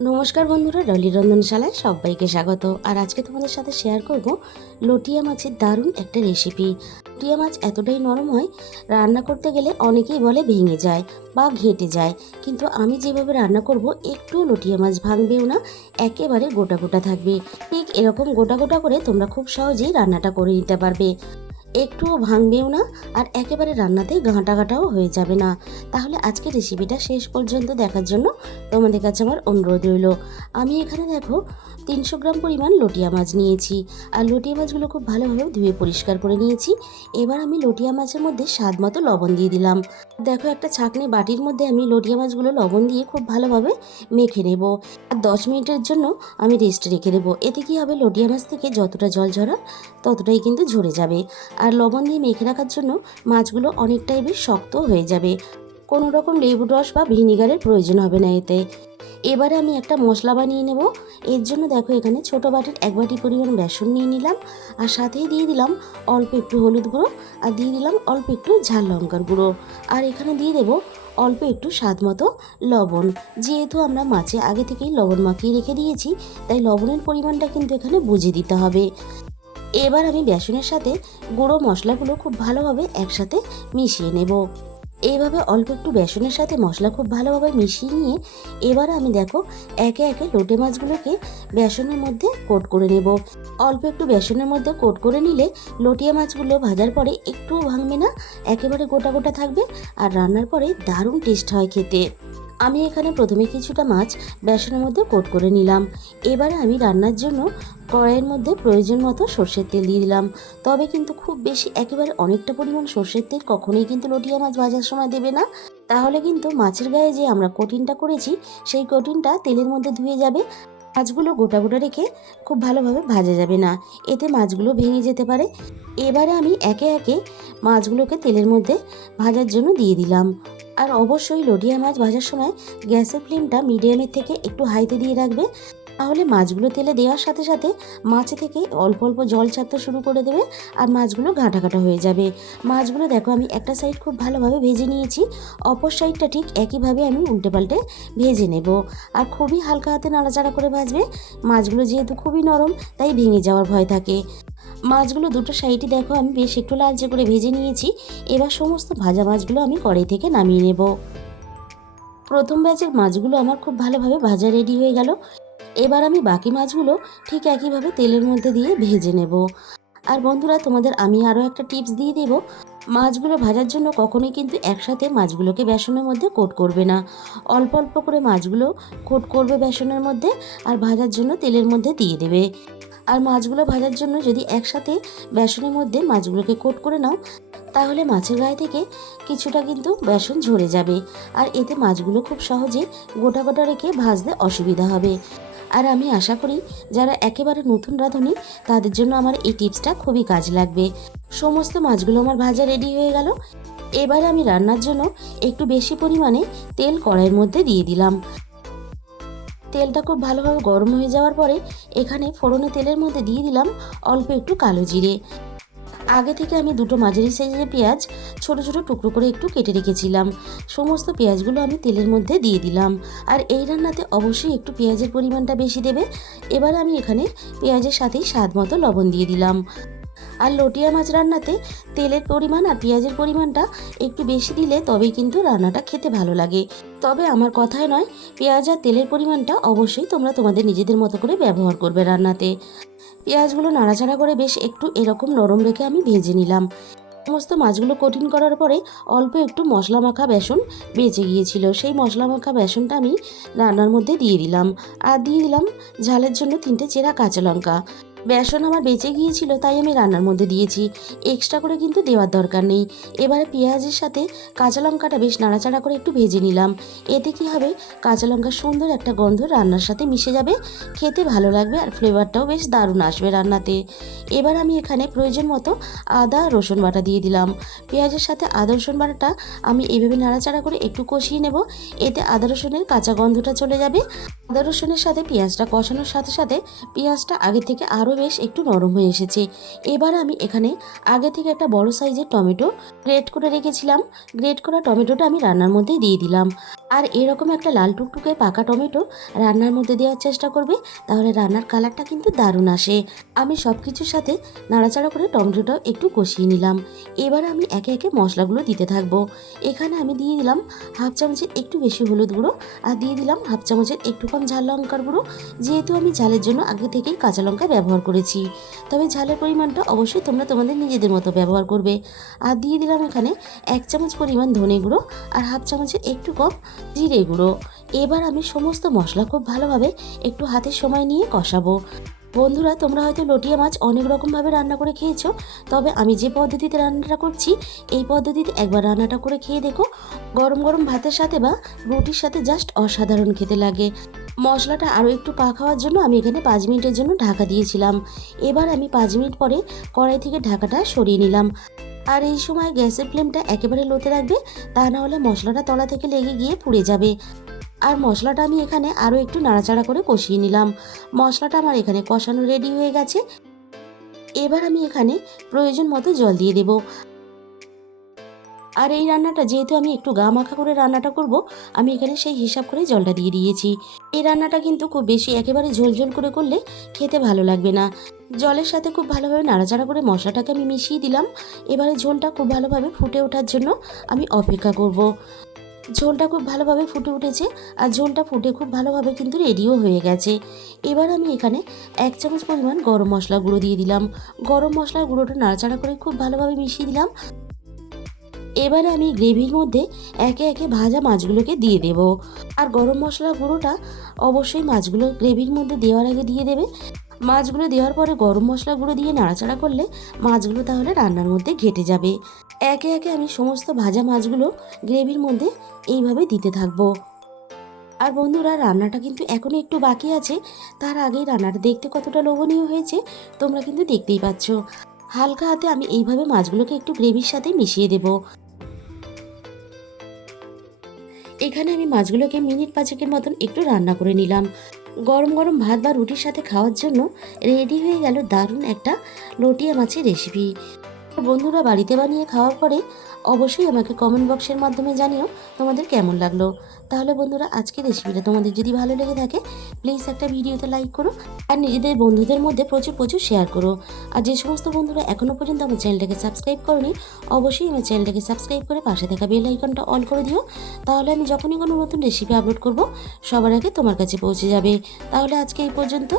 নমস্কার বন্ধুরা, ডলি রন্ধনশালায় সবাইকে স্বাগত। আর আজকে তোমাদের সাথে শেয়ার করব লটিয়া মাছের দারুণ একটা রেসিপি। লটিয়া মাছ এতটাই নরম হয়, রান্না করতে গেলে অনেকেই বলে ভেঙে যায় বা ঘেঁটে যায়, কিন্তু আমি যেভাবে রান্না করব একটু লটিয়া মাছ ভাঙবেও না, একেবারে গোটা গোটা থাকবে। ঠিক এরকম গোটা গোটা করে তোমরা খুব সহজেই রান্নাটা করে নিতে পারবে, একটুও ভাঙবেও না, আর একেবারে রান্নাতে ঘাঁটা ঘাঁটাও হয়ে যাবে না। তাহলে আজকে রেসিপিটা শেষ পর্যন্ত দেখার জন্য তোমাদের কাছে আমার অনুরোধ রইল। আমি এখানে দেখো 300 গ্রাম পরিমাণ লটিয়া মাছ নিয়েছি, আর লটিয়া মাছগুলো খুব ভালোভাবে ধুয়ে পরিষ্কার করে নিয়েছি। এবার আমি লটিয়া মাছের মধ্যে স্বাদ মতো লবণ দিয়ে দিলাম। দেখো, একটা ছাঁকনি বাটির মধ্যে আমি লটিয়া মাছগুলো লবণ দিয়ে খুব ভালোভাবে মেখে নেব, আর 10 মিনিটের জন্য আমি রেস্টে রেখে দেবো। এতে কি হবে, লটিয়া মাছ থেকে যতটা জল ঝরা ততটাই কিন্তু ঝরে যাবে। আর লবণ দিয়ে মেখে রাখার জন্য মাছগুলো অনেকটাই বেশ শক্ত হয়ে যাবে, কোনো রকম লেবুর রস বা ভিনিগারের প্রয়োজন হবে না এতে। এবারে আমি একটা মশলা বানিয়ে নেব। এর জন্য দেখো, এখানে ছোট বাটির 1 বাটি পরিমাণ বেসন নিয়ে নিলাম, আর সাথেই দিয়ে দিলাম অল্প একটু হলুদ গুঁড়ো, আর দিয়ে দিলাম অল্প একটু ঝাল লঙ্কার গুঁড়ো, আর এখানে দিয়ে দেবো অল্প একটু স্বাদ মতো লবণ। যেহেতু আমরা মাছে আগে থেকেই লবণ মাখিয়ে রেখে দিয়েছি, তাই লবণের পরিমাণটা কিন্তু এখানে বুঝে দিতে হবে। এবার আমি বেসনের সাথে গুঁড়ো মশলাগুলো খুব ভালোভাবে একসাথে মিশিয়ে নেব। এইভাবে অল্প একটু বেসনের সাথে মশলা খুব ভালোভাবে মিশিয়ে নিয়ে এবার আমি দেখো একে একে লোটে মাছগুলোকে বেসনের মধ্যে কোট করে নেব। অল্প একটু বেসনের মধ্যে কোট করে নিলে লটিয়া মাছগুলো ভাজার পরে একটুও ভাঙবে না, একেবারে গোটা গোটা থাকবে, আর রান্নার পরে দারুণ টেস্ট হয় খেতে। আমি এখানে প্রথমে কিছুটা মাছ বেসনের মধ্যে কোট করে নিলাম। এবারে আমি রান্নার জন্য কড়াইয়ের মধ্যে প্রয়োজন মতো সর্ষের তেল দিয়ে দিলাম। তবে কিন্তু খুব বেশি একেবারে অনেকটা পরিমাণ সর্ষের তেল কখনোই কিন্তু লটিয়া মাছ ভাজার সময় দেবে না, তাহলে কিন্তু মাছের গায়ে যে আমরা কোটিনটা করেছি সেই কোটিনটা তেলের মধ্যে ধুয়ে যাবে। মাছগুলো গোটা গোটা রেখে খুব ভালোভাবে ভাজা যাবে না, এতে মাছগুলো ভেঙে যেতে পারে। এবারে আমি একে একে মাছগুলোকে তেলের মধ্যে ভাজার জন্য দিয়ে দিলাম। আর অবশ্যই লটিয়া মাছ ভাজার সময় গ্যাসের ফ্লেমটা মিডিয়ামের থেকে একটু হাইতে দিয়ে রাখবে, তাহলে মাছগুলো তেলে দেওয়ার সাথে সাথে মাছ থেকে অল্প অল্প জল ছাড়তে শুরু করে দেবে, আর মাছগুলো ঘাঁটা ঘাঁটা হয়ে যাবে। মাছগুলো দেখো, আমি একটা সাইড খুব ভালোভাবে ভেজে নিয়েছি, অপর সাইডটা ঠিক একইভাবে আমি উল্টে পাল্টে ভেজে নেব। আর খুবই হালকা হাতে নাড়াচাড়া করে ভাজবে, মাছগুলো যেহেতু খুবই নরম তাই ভেঙে যাওয়ার ভয় থাকে। মাছগুলো দুটো সাইডই দেখো আমি বেশ একটু লালচে করে ভেজে নিয়েছি। এবার সমস্ত ভাজা মাছগুলো আমি কড়াই থেকে নামিয়ে নেব। প্রথম ব্যাচের মাছগুলো আমার খুব ভালোভাবে ভাজা রেডি হয়ে গেল। এবার আমি বাকি মাছগুলো ঠিক একইভাবে তেলের মধ্যে দিয়ে ভেজে নেব। আর বন্ধুরা, তোমাদের আমি আরও একটা টিপস দিয়ে দেব। মাছগুলো ভাজার জন্য কখনোই কিন্তু একসাথে মাছগুলোকে বেসনের মধ্যে কোট করবে না, অল্প অল্প করে মাছগুলো কোট করবে বেসনের মধ্যে, আর ভাজার জন্য তেলের মধ্যে দিয়ে দেবে। আর মাছগুলো ভাজার জন্য যদি একসাথে বেসনের মধ্যে মাছগুলোকে কোট করে নাও, তাহলে মাছের গায়ে থেকে কিছুটা কিন্তু বেসন ঝরে যাবে, আর এতে মাছগুলো খুব সহজে গোটা গোটা রেখে ভাজতে অসুবিধা হবে। আর আমি আশা করি যারা একেবারে নতুন রাঁধুনি তাদের জন্য আমার এই টিপসটা খুবই কাজে লাগবে। সমস্ত মাছগুলো আমার ভাজা রেডি হয়ে গেল। এবারে আমি রান্নার জন্য একটু বেশি পরিমাণে তেল কড়াইয়ের মধ্যে দিয়ে দিলাম। তেলটা খুব ভালোভাবে গরম হয়ে যাওয়ার পরে এখানে ফোড়নে তেলের মধ্যে দিয়ে দিলাম অল্প একটু কালো জিরে। আগে থেকে আমি দুটো মাঝারি সাইজের পেঁয়াজ ছোট ছোট টুকরো করে একটু কেটে রেখেছিলাম, সমস্ত পেঁয়াজগুলো আমি তেলের মধ্যে দিয়ে দিলাম। আর এই রান্নাতে অবশ্যই একটু পেঁয়াজের পরিমাণটা বেশি দেবে। এবার আমি এখানে পেঁয়াজের সাথেই স্বাদ মতো লবণ দিয়ে দিলাম। আর লটিয়া মাছ রান্নাতে তেলের পরিমাণ আর পেঁয়াজের পরিমাণটা একটু বেশি দিলে তবেই কিন্তু রান্নাটা খেতে ভালো লাগে। তবে আমার কথায় নয়, পেঁয়াজ আর তেলের পরিমাণটা অবশ্যই তোমরা তোমাদের নিজেদের মতো করে ব্যবহার করবে রান্নাতে। পেঁয়াজগুলো নাড়াচাড়া করে বেশ একটু এরকম নরম রেখে আমি ভেজে নিলাম। সমস্ত মাছগুলো কঠিন করার পরে অল্প একটু মশলা মাখা বেসন বেঁচে গিয়েছিল, সেই মশলা মাখা বেসনটা আমি রান্নার মধ্যে দিয়ে দিলাম। আর দিয়ে দিলাম ঝালের জন্য 3টে চেরা কাঁচা লঙ্কা। বেসন আমার বেঁচে গিয়েছিল তাই আমি রান্নার মধ্যে দিয়েছি, এক্সট্রা করে কিন্তু দেওয়ার দরকার নেই। এবারে পেঁয়াজের সাথে কাঁচা লঙ্কাটা বেশ নাড়াচাড়া করে একটু ভেজে নিলাম। এতে কি হবে, কাঁচা লঙ্কার সুন্দর একটা গন্ধ রান্নার সাথে মিশে যাবে, খেতে ভালো লাগবে, আর ফ্লেভারটাও বেশ দারুণ আসবে রান্নাতে। এবার আমি এখানে প্রয়োজন মতো আদা রসুন বাটা দিয়ে দিলাম। পেঁয়াজের সাথে আদা রসুন বাটাটা আমি এইভাবে নাড়াচাড়া করে একটু কষিয়ে নেব, এতে আদা রসুনের কাঁচা গন্ধটা চলে যাবে। আদা রসুনের সাথে পেঁয়াজটা কষানোর সাথে সাথে পেঁয়াজটা আগে থেকে আরও বেশ একটু নরম হয়ে এসেছে। এবার আমি এখানে আগে থেকে একটা বড় সাইজের টমেটো গ্রেট করে রেখেছিলাম। গ্রেট করা টমেটোটা আমি রান্নার মধ্যে দিয়ে দিলাম। আর এরকম একটা লাল টুকটুকে পাকা টমেটো রান্নার মধ্যে দেওয়ার চেষ্টা করবে, তাহলে রান্নার কালারটা কিন্তু দারুণ আসে। আমি সব কিছুর সাথে নাড়াচাড়া করে টমেটোটাও একটু কষিয়ে নিলাম। এবার আমি একে একে মশলাগুলো দিতে থাকবো। এখানে আমি দিয়ে দিলাম হাফ চামচের একটু বেশি হলুদ গুঁড়ো, আর দিয়ে দিলাম হাফ চামচের একটু কম ঝাল লঙ্কার গুঁড়ো। যেহেতু আমি ঝালের জন্য আগে থেকেই কাঁচা লঙ্কা ব্যবহার করেছি, তবে ঝালের পরিমাণটা অবশ্যই তোমরা তোমাদের নিজেদের মতো ব্যবহার করবে। আর দিয়ে দিলাম এখানে 1 চামচ পরিমাণ ধনে গুঁড়ো আর হাফ চামচের একটু কম জিরে গুঁড়ো। এবার আমি সমস্ত মশলা খুব ভালোভাবে একটু হাতের সময় নিয়ে কষাবো। বন্ধুরা, তোমরা হয়তো লটিয়া মাছ অনেক রকমভাবে রান্না করে খেয়েছো, তবে আমি যে পদ্ধতিতে রান্নাটা করছি এই পদ্ধতিতে একবার রান্নাটা করে খেয়ে দেখো। গরম গরম ভাতের সাথে বা রুটির সাথে জাস্ট অসাধারণ খেতে লাগে। মশলাটা আরও একটু পাক হওয়ার জন্য আমি এখানে 5 মিনিটের জন্য ঢাকা দিয়েছিলাম। এবার আমি 5 মিনিট পরে কড়াই থেকে ঢাকাটা সরিয়ে নিলাম। আর এই সময় গ্যাসের ফ্লেমটা একেবারে লোতে রাখবে, তা না হলে মশলাটা তলা থেকে লেগে গিয়ে পুড়ে যাবে। আর মশলাটা আমি এখানে আরও একটু নাড়াচাড়া করে কষিয়ে নিলাম। মশলাটা আমার এখানে কষানো রেডি হয়ে গেছে। এবার আমি এখানে প্রয়োজন মতো জল দিয়ে দেব। আর এই রান্নাটা যেহেতু আমি একটু গা মাখা করে রান্নাটা করব, আমি এখানে সেই হিসাব করে জলটা দিয়ে দিয়েছি। এই রান্নাটা কিন্তু খুব বেশি একেবারে ঝোল করে করলে খেতে ভালো লাগবে না। জলের সাথে খুব ভালোভাবে নাড়াচাড়া করে মশলাটাকে আমি মিশিয়ে দিলাম। এবারে ঝোলটা খুব ভালোভাবে ফুটে ওঠার জন্য আমি অপেক্ষা করব। ঝোলটা খুব ভালোভাবে ফুটে উঠেছে, আর ঝোলটা ফুটে খুব ভালোভাবে কিন্তু রেডিও হয়ে গেছে। এবার আমি এখানে 1 চামচ পরিমাণ গরম মশলা গুঁড়ো দিয়ে দিলাম। গরম মশলার গুঁড়োটা নাড়াচাড়া করে খুব ভালোভাবে মিশিয়ে দিলাম। এবারে আমি গ্রেভির মধ্যে একে একে ভাজা মাছগুলোকে দিয়ে দেব। আর গরম মশলার গুঁড়োটা অবশ্যই মাছগুলো গ্রেভির মধ্যে দেওয়ার আগে দিয়ে দেবে। মাছগুলো দেওয়ার পরে গরম মশলা গুঁড়ো দিয়ে নাড়াচাড়া করলে মাছগুলো তাহলে রান্নার মধ্যে ঘেটে যাবে। একে একে আমি সমস্ত ভাজা মাছগুলো গ্রেভির মধ্যে এইভাবে দিতে থাকবো। আর বন্ধুরা, রান্নাটা কিন্তু এখনও একটু বাকি আছে। তার আগেই রান্নাটা দেখতে কতটা লোভনীয় হয়েছে তোমরা কিন্তু দেখতেই পাচ্ছ। হালকা হাতে আমি এইভাবে মাছগুলোকে একটু গ্রেভির সাথে মিশিয়ে দেব। এখানে আমি মাছগুলোকে মিনিট 5 মতন একটু রান্না করে নিলাম। গরম গরম ভাত বা রুটির সাথে খাওয়ার জন্য রেডি হয়ে গেল দারুণ একটা লটিয়া মাছের রেসিপি। বন্ধুরা, বাড়িতে বানিয়ে খাওয়ার পরে অবশ্যই আমাকে কমেন্ট বক্সের মাধ্যমে জানিও তোমাদের কেমন লাগলো। তাহলে বন্ধুরা, আজকের রেসিপিটা তোমাদের যদি ভালো লেগে থাকে প্লিজ একটা ভিডিওতে লাইক করো, আর নিজেদের বন্ধুদের মধ্যে প্রচুর শেয়ার করো। আর যে সমস্ত বন্ধুরা এখনও পর্যন্ত আমার চ্যানেলটাকে সাবস্ক্রাইব করোনি, অবশ্যই আমার চ্যানেলটাকে সাবস্ক্রাইব করে পাশে থাকা বেল আইকনটা অল করে দিও। তাহলে আমি যখনই কোনো নতুন রেসিপি আপলোড করব সবার আগে তোমার কাছে পৌঁছে যাবে। তাহলে আজকে এই পর্যন্ত।